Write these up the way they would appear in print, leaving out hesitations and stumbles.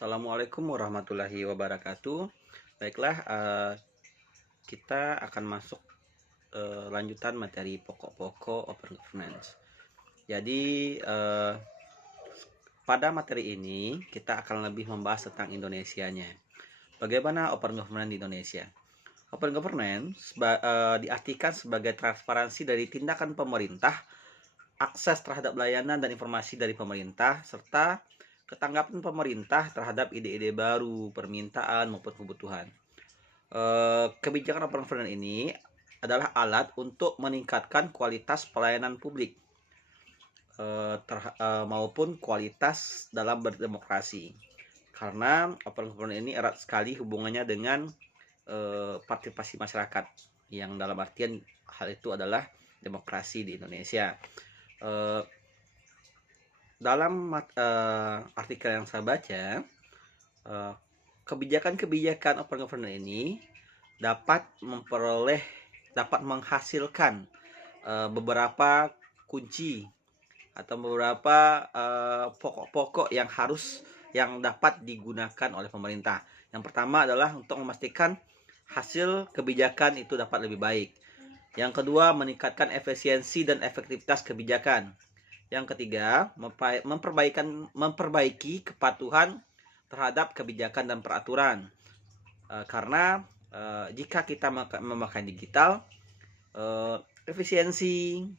Assalamualaikum warahmatullahi wabarakatuh. Baiklah, kita akan masuk lanjutan materi pokok-pokok Open Governance. Jadi, pada materi ini kita akan lebih membahas tentang Indonesianya. Bagaimana Open Governance di Indonesia? Open Governance diartikan sebagai transparansi dari tindakan pemerintah, akses terhadap layanan dan informasi dari pemerintah, serta ketanggapan pemerintah terhadap ide-ide baru, permintaan maupun kebutuhan. Kebijakan Open Governance ini adalah alat untuk meningkatkan kualitas pelayanan publik maupun kualitas dalam berdemokrasi. Karena Open Governance ini erat sekali hubungannya dengan partisipasi masyarakat, yang dalam artian hal itu adalah demokrasi di Indonesia. Dalam artikel yang saya baca, kebijakan-kebijakan Open Governance ini dapat menghasilkan beberapa kunci atau beberapa pokok-pokok yang dapat digunakan oleh pemerintah. Yang pertama adalah untuk memastikan hasil kebijakan itu dapat lebih baik. Yang kedua, meningkatkan efisiensi dan efektivitas kebijakan. Yang ketiga, memperbaiki kepatuhan terhadap kebijakan dan peraturan. Karena jika kita memakai digital, efisiensi,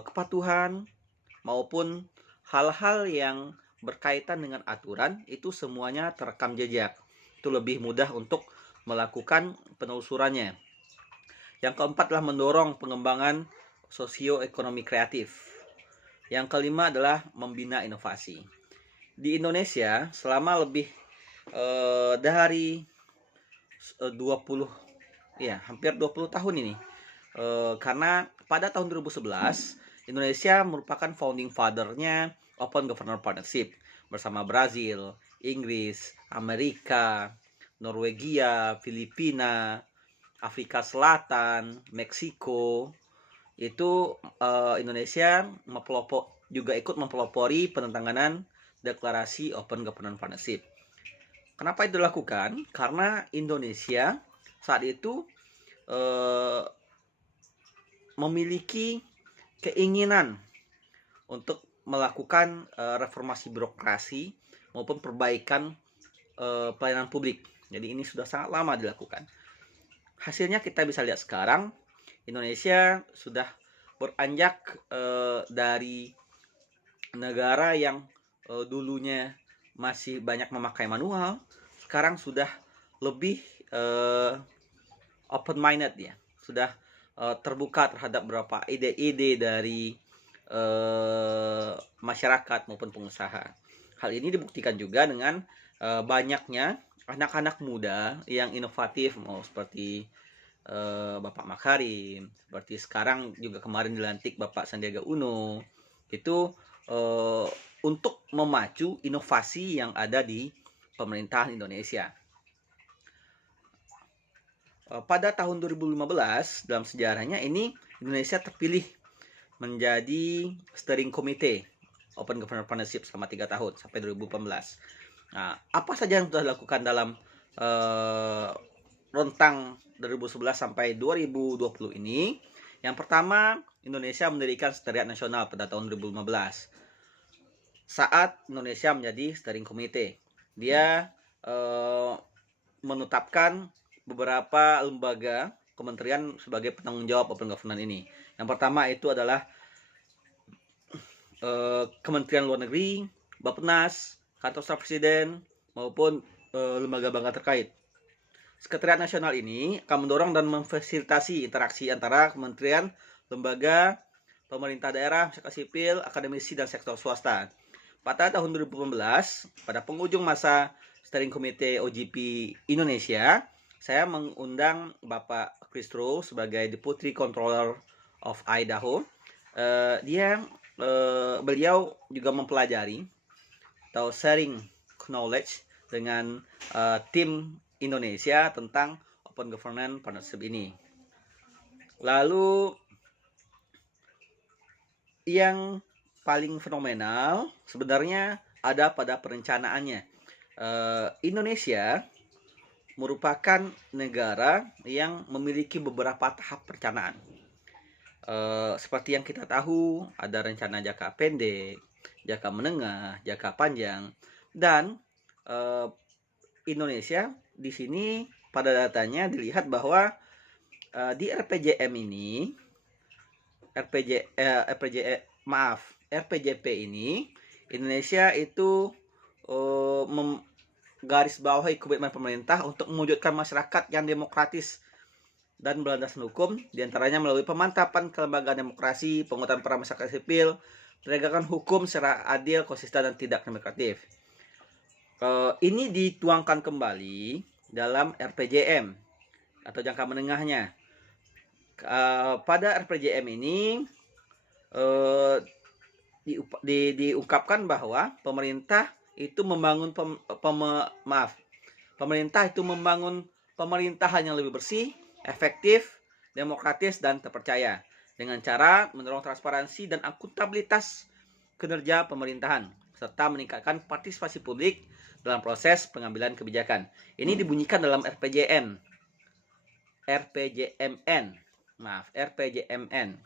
kepatuhan maupun hal-hal yang berkaitan dengan aturan itu semuanya terekam jejak. Itu lebih mudah untuk melakukan penelusurannya. Yang keempat adalah mendorong pengembangan sosioekonomi kreatif. Yang kelima adalah membina inovasi. Di Indonesia selama lebih dari hampir 20 tahun ini, karena pada tahun 2011 Indonesia merupakan founding father-nya Open Governance Partnership bersama Brazil, Inggris, Amerika, Norwegia, Filipina, Afrika Selatan, Meksiko. Itu Indonesia juga ikut mempelopori penandatanganan deklarasi Open Governance Partnership. Kenapa itu dilakukan? Karena Indonesia saat itu memiliki keinginan untuk melakukan reformasi birokrasi maupun perbaikan pelayanan publik. Jadi ini sudah sangat lama dilakukan. Hasilnya kita bisa lihat sekarang, Indonesia sudah beranjak dari negara yang dulunya masih banyak memakai manual, sekarang sudah lebih open minded ya, sudah terbuka terhadap beberapa ide-ide dari masyarakat maupun pengusaha. Hal ini dibuktikan juga dengan banyaknya anak-anak muda yang inovatif, mau seperti Bapak Makarim, seperti sekarang juga kemarin dilantik Bapak Sandiaga Uno, itu untuk memacu inovasi yang ada di pemerintahan Indonesia. Pada tahun 2015 dalam sejarahnya ini Indonesia terpilih menjadi steering committee Open Governance Partnership selama 3 tahun sampai 2018. Nah, apa saja yang sudah dilakukan dalam rentang 2011 sampai 2020 ini? Yang pertama, Indonesia mendirikan Sekretariat Nasional pada tahun 2015. Saat Indonesia menjadi steering committee, dia menetapkan beberapa lembaga kementerian sebagai penanggung jawab Open Governance ini. Yang pertama itu adalah Kementerian Luar Negeri, Bappenas, Kantor Staf Presiden, maupun lembaga-lembaga terkait. Sekretariat Nasional ini akan mendorong dan memfasilitasi interaksi antara kementerian, lembaga, pemerintah daerah, masyarakat sipil, akademisi, dan sektor swasta. Pada tahun 2018, pada penghujung masa Steering Committee OGP Indonesia, saya mengundang Bapak Chris Rowe sebagai Deputy Controller of Idaho. Beliau juga mempelajari atau sharing knowledge dengan tim Indonesia tentang Open Governance Partnership ini. Lalu yang paling fenomenal sebenarnya ada pada perencanaannya. Indonesia merupakan negara yang memiliki beberapa tahap perencanaan. Seperti yang kita tahu, ada rencana jangka pendek, jangka menengah, jangka panjang, dan Indonesia di sini pada datanya dilihat bahwa di RPJM ini, RPJP ini, Indonesia itu garis bawahi komitmen pemerintah untuk mewujudkan masyarakat yang demokratis dan berlandasan hukum, diantaranya melalui pemantapan kelembagaan demokrasi, penguatan peran masyarakat sipil, penegakan hukum secara adil, konsisten, dan tidak diskriminatif. Ini dituangkan kembali dalam RPJM atau jangka menengahnya. Pada RPJM ini diungkapkan bahwa pemerintah itu membangun pemerintahan yang lebih bersih, efektif, demokratis, dan terpercaya dengan cara mendorong transparansi dan akuntabilitas kinerja pemerintahan serta meningkatkan partisipasi publik dalam proses pengambilan kebijakan. Ini dibunyikan dalam RPJMN.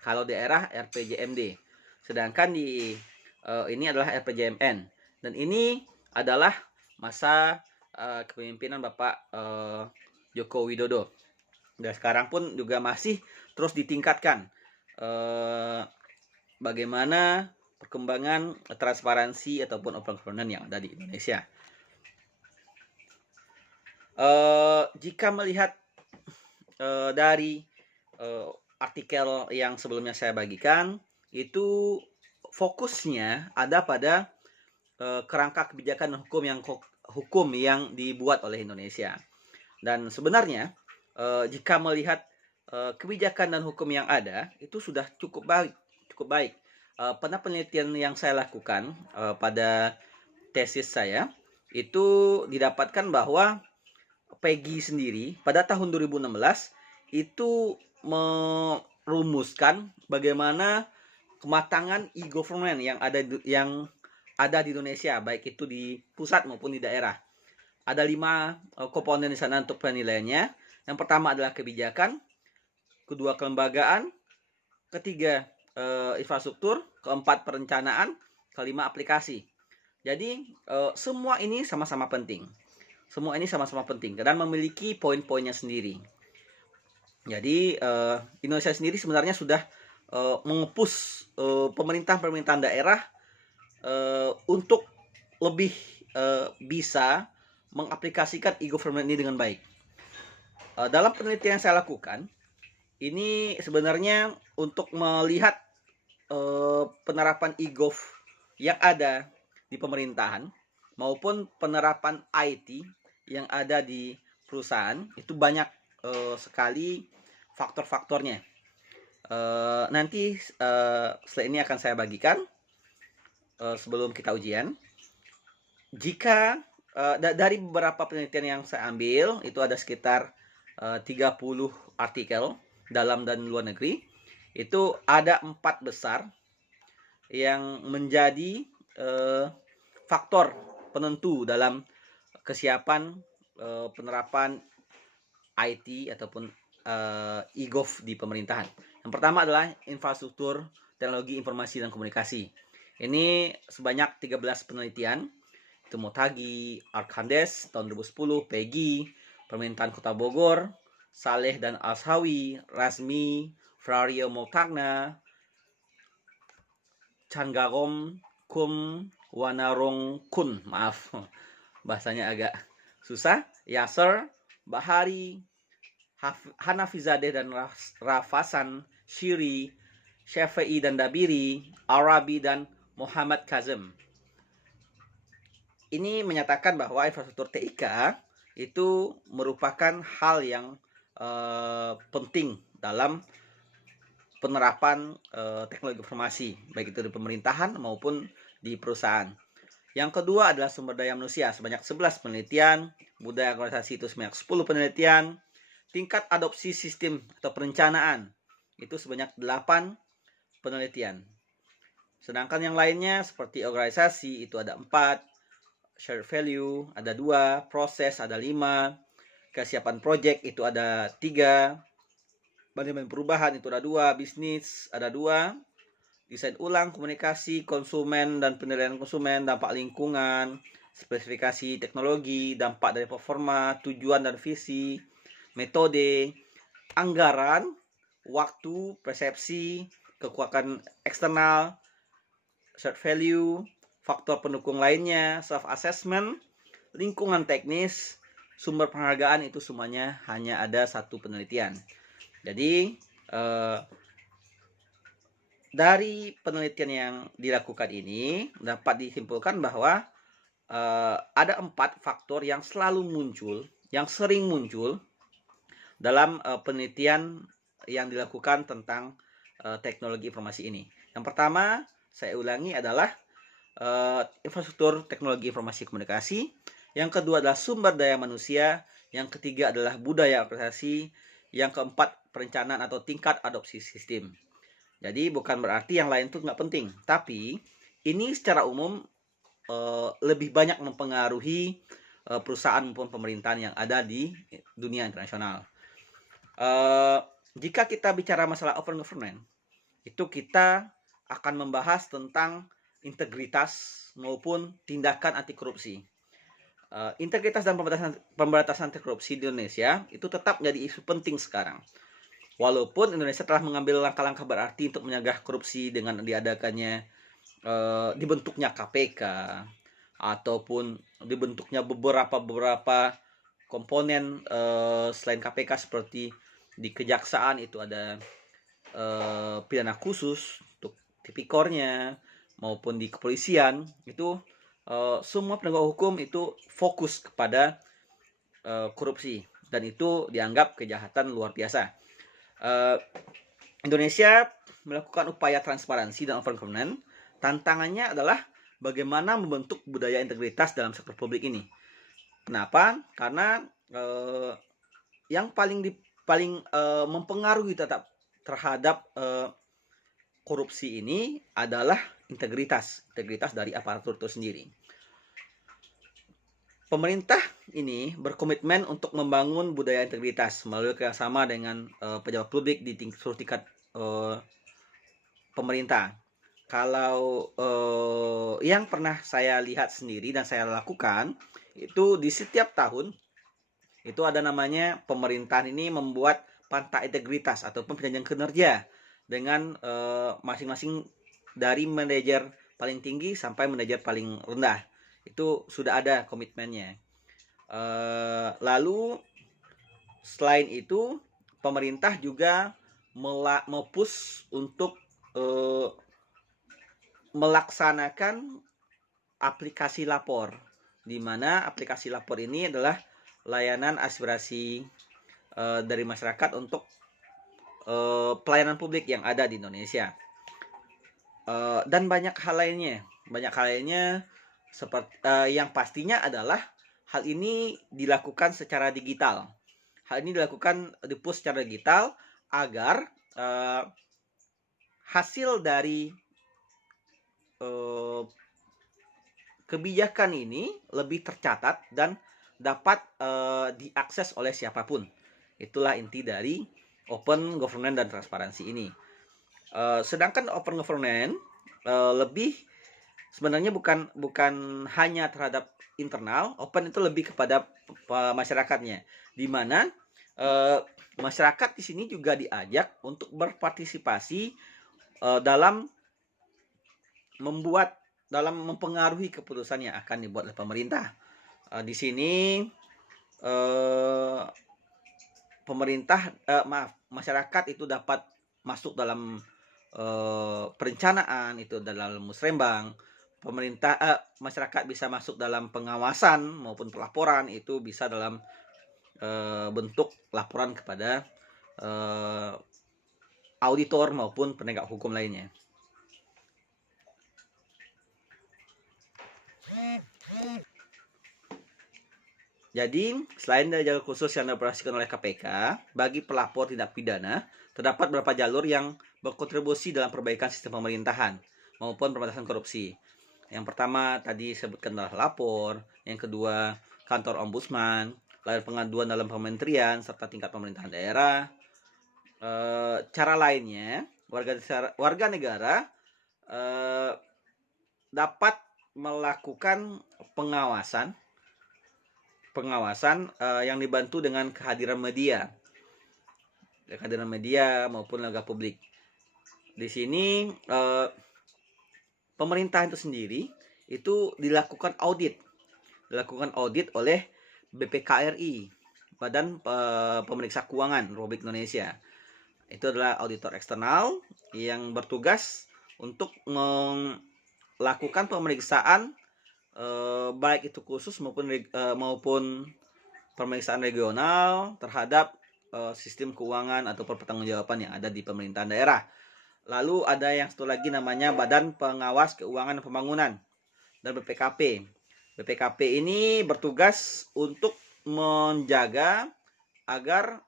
Kalau daerah RPJMD. Sedangkan ini adalah RPJMN. Dan ini adalah masa kepemimpinan Bapak Joko Widodo. Dan sekarang pun juga masih terus ditingkatkan bagaimana perkembangan transparansi ataupun open governance yang ada di Indonesia. Jika melihat dari artikel yang sebelumnya saya bagikan, itu fokusnya ada pada kerangka kebijakan hukum yang dibuat oleh Indonesia. Dan sebenarnya jika melihat kebijakan dan hukum yang ada itu sudah cukup baik. Pada penelitian yang saya lakukan pada tesis saya itu didapatkan bahwa PEGI sendiri pada tahun 2016 itu merumuskan bagaimana kematangan e-government yang ada di Indonesia, baik itu di pusat maupun di daerah. Ada 5 komponen di sana untuk penilaiannya. Yang pertama adalah kebijakan, kedua kelembagaan, ketiga infrastruktur, keempat perencanaan, kelima aplikasi. Jadi semua ini sama-sama penting. Dan memiliki poin-poinnya sendiri. Jadi Indonesia sendiri sebenarnya sudah mengepus pemerintahan daerah untuk lebih bisa mengaplikasikan e-government ini dengan baik. Dalam penelitian yang saya lakukan, ini sebenarnya untuk melihat penerapan e-gov yang ada di pemerintahan maupun penerapan IT yang ada di perusahaan, itu banyak sekali faktor-faktornya. Nanti slide ini akan saya bagikan sebelum kita ujian. Jika dari beberapa penelitian yang saya ambil, itu ada sekitar 30 artikel dalam dan luar negeri. Itu ada 4 besar yang menjadi faktor penentu dalam kesiapan penerapan IT ataupun e-gov di pemerintahan. Yang pertama adalah infrastruktur teknologi informasi dan komunikasi. Ini sebanyak 13 penelitian. Itu Motagi, Arkhandes tahun 2010, PEGI, Pemerintahan Kota Bogor, Saleh dan Ashawi, Rasmi, Frario Montagna, Changarom Kum Wanarong Kun, maaf bahasanya agak susah, Yasser, Bahari, Hanafizadeh dan Rafasan, Shiri, Syafi'i dan Dabiri, Arabi dan Muhammad Kazem. Ini menyatakan bahwa infrastruktur TIK itu merupakan hal yang penting dalam penerapan teknologi informasi, baik itu di pemerintahan maupun di perusahaan. Yang kedua adalah sumber daya manusia, sebanyak 11 penelitian, budaya organisasi itu sebanyak 10 penelitian, tingkat adopsi sistem atau perencanaan itu sebanyak 8 penelitian. Sedangkan yang lainnya seperti organisasi itu ada 4, shared value ada 2, proses ada 5, kesiapan project itu ada 3, manajemen perubahan itu ada 2, bisnis ada 2, desain ulang, komunikasi, konsumen dan penilaian konsumen, dampak lingkungan, spesifikasi teknologi, dampak dari performa, tujuan dan visi, metode, anggaran, waktu, persepsi, kekuatan eksternal, shared value, faktor pendukung lainnya, self-assessment, lingkungan teknis, sumber penghargaan, itu semuanya hanya ada satu penelitian. Jadi dari penelitian yang dilakukan ini dapat disimpulkan bahwa ada 4 faktor yang selalu muncul, yang sering muncul dalam penelitian yang dilakukan tentang teknologi informasi ini. Yang pertama, saya ulangi, adalah infrastruktur teknologi informasi komunikasi. Yang kedua adalah sumber daya manusia. Yang ketiga adalah budaya organisasi. Yang keempat, perencanaan atau tingkat adopsi sistem. Jadi bukan berarti yang lain itu nggak penting, tapi ini secara umum lebih banyak mempengaruhi perusahaan maupun pemerintahan yang ada di dunia internasional. Jika kita bicara masalah open government, itu kita akan membahas tentang integritas maupun tindakan anti korupsi. Integritas dan pemberantasan anti korupsi di Indonesia itu tetap menjadi isu penting sekarang. Walaupun Indonesia telah mengambil langkah-langkah berarti untuk menyegah korupsi dengan diadakannya dibentuknya KPK ataupun dibentuknya beberapa komponen selain KPK, seperti di kejaksaan itu ada pidana khusus untuk tipikornya, maupun di kepolisian itu semua penegak hukum itu fokus kepada korupsi, dan itu dianggap kejahatan luar biasa. Indonesia melakukan upaya transparansi dan open government. Tantangannya adalah bagaimana membentuk budaya integritas dalam sektor publik ini. Kenapa? Karena yang paling mempengaruhi tetap terhadap korupsi ini adalah integritas dari aparatur itu sendiri. Pemerintah ini berkomitmen untuk membangun budaya integritas melalui kerjasama dengan pejabat publik di seluruh tingkat pemerintah. Kalau yang pernah saya lihat sendiri dan saya lakukan, itu di setiap tahun itu ada namanya pemerintahan ini membuat panta integritas ataupun perjanjian kinerja dengan masing-masing dari manajer paling tinggi sampai manajer paling rendah. Itu sudah ada komitmennya. Lalu selain itu pemerintah juga mempush untuk melaksanakan aplikasi lapor, di mana aplikasi lapor ini adalah layanan aspirasi dari masyarakat untuk pelayanan publik yang ada di Indonesia. Dan banyak hal lainnya seperti yang pastinya adalah hal ini dilakukan secara digital. Hal ini dipush secara digital agar hasil dari kebijakan ini lebih tercatat dan dapat diakses oleh siapapun. Itulah inti dari open government dan transparansi ini. Sedangkan open government lebih sebenarnya bukan hanya terhadap internal, open itu lebih kepada masyarakatnya, di mana masyarakat di sini juga diajak untuk berpartisipasi dalam mempengaruhi keputusan yang akan dibuat oleh pemerintah. Di sini masyarakat itu dapat masuk dalam perencanaan, itu dalam musrembang. Masyarakat bisa masuk dalam pengawasan maupun pelaporan, itu bisa dalam bentuk laporan kepada auditor maupun penegak hukum lainnya. Jadi, selain dari jalur khusus yang dioperasikan oleh KPK, bagi pelapor tindak pidana, terdapat beberapa jalur yang berkontribusi dalam perbaikan sistem pemerintahan maupun pemberantasan korupsi. Yang pertama tadi sebutkan adalah lapor, yang kedua kantor ombudsman, lalu pengaduan dalam kementerian serta tingkat pemerintahan daerah. Cara lainnya, warga negara dapat melakukan pengawasan yang dibantu dengan kehadiran media maupun lembaga publik. Di sini pemerintah itu sendiri itu dilakukan audit oleh BPKRI, Badan Pemeriksa Keuangan Republik Indonesia. Itu adalah auditor eksternal yang bertugas untuk melakukan pemeriksaan baik itu khusus maupun pemeriksaan regional terhadap sistem keuangan atau pertanggungjawaban yang ada di pemerintahan daerah. Lalu ada yang satu lagi namanya Badan Pengawas Keuangan dan Pembangunan dan BPKP. BPKP ini bertugas untuk menjaga agar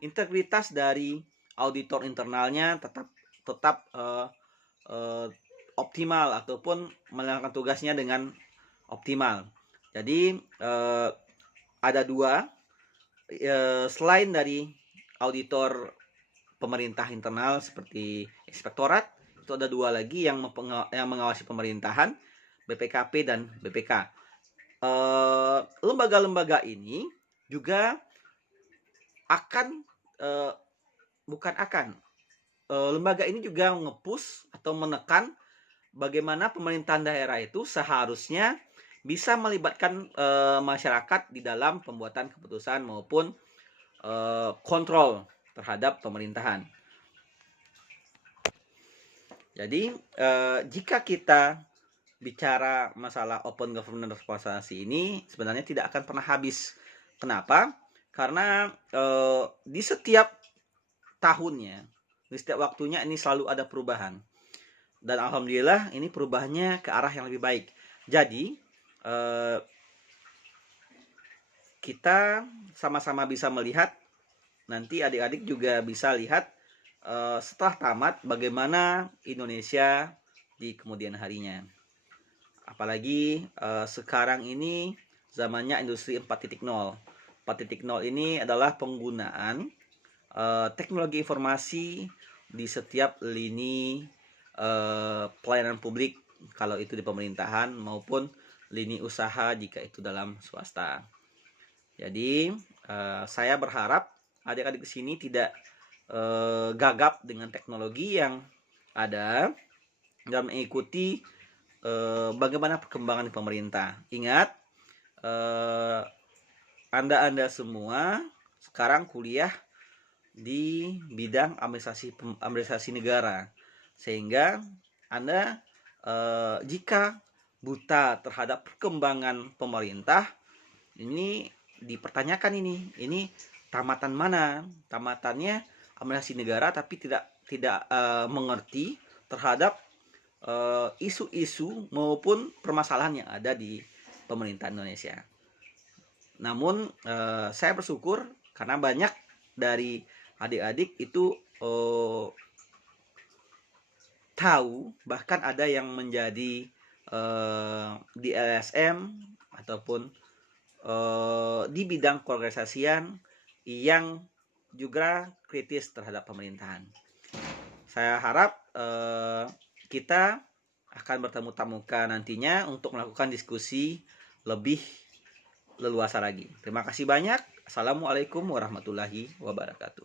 integritas dari auditor internalnya tetap optimal ataupun melakukan tugasnya dengan optimal. Jadi ada dua, selain dari auditor pemerintah internal seperti inspektorat, itu ada dua lagi yang mengawasi pemerintahan, BPKP dan BPK. Lembaga-lembaga ini juga lembaga ini juga nge-push atau menekan bagaimana pemerintahan daerah itu seharusnya bisa melibatkan masyarakat di dalam pembuatan keputusan maupun kontrol terhadap pemerintahan. Jadi jika kita bicara masalah open government responsibility ini sebenarnya tidak akan pernah habis. Kenapa? Karena di setiap tahunnya, di setiap waktunya ini selalu ada perubahan. Dan alhamdulillah ini perubahannya ke arah yang lebih baik. Jadi kita sama-sama bisa melihat, nanti adik-adik juga bisa lihat setelah tamat bagaimana Indonesia di kemudian harinya. Apalagi sekarang ini zamannya industri 4.0. 4.0 ini adalah penggunaan teknologi informasi di setiap lini pelayanan publik, kalau itu di pemerintahan maupun lini usaha jika itu dalam swasta. Jadi saya berharap adik-adik di sini tidak gagap dengan teknologi yang ada dan mengikuti bagaimana perkembangan di pemerintah. Ingat, Anda semua sekarang kuliah di bidang administrasi negara, sehingga Anda jika buta terhadap perkembangan pemerintah, ini dipertanyakan ini tamatan mana? Tamatannya administrasi negara tapi tidak mengerti terhadap isu-isu maupun permasalahan yang ada di pemerintahan Indonesia. Namun saya bersyukur karena banyak dari adik-adik itu tahu, bahkan ada yang menjadi di LSM ataupun di bidang keorganisasian yang juga kritis terhadap pemerintahan. Saya harap kita akan bertemu-temukan nantinya untuk melakukan diskusi lebih leluasa lagi. Terima kasih banyak. Assalamualaikum warahmatullahi wabarakatuh.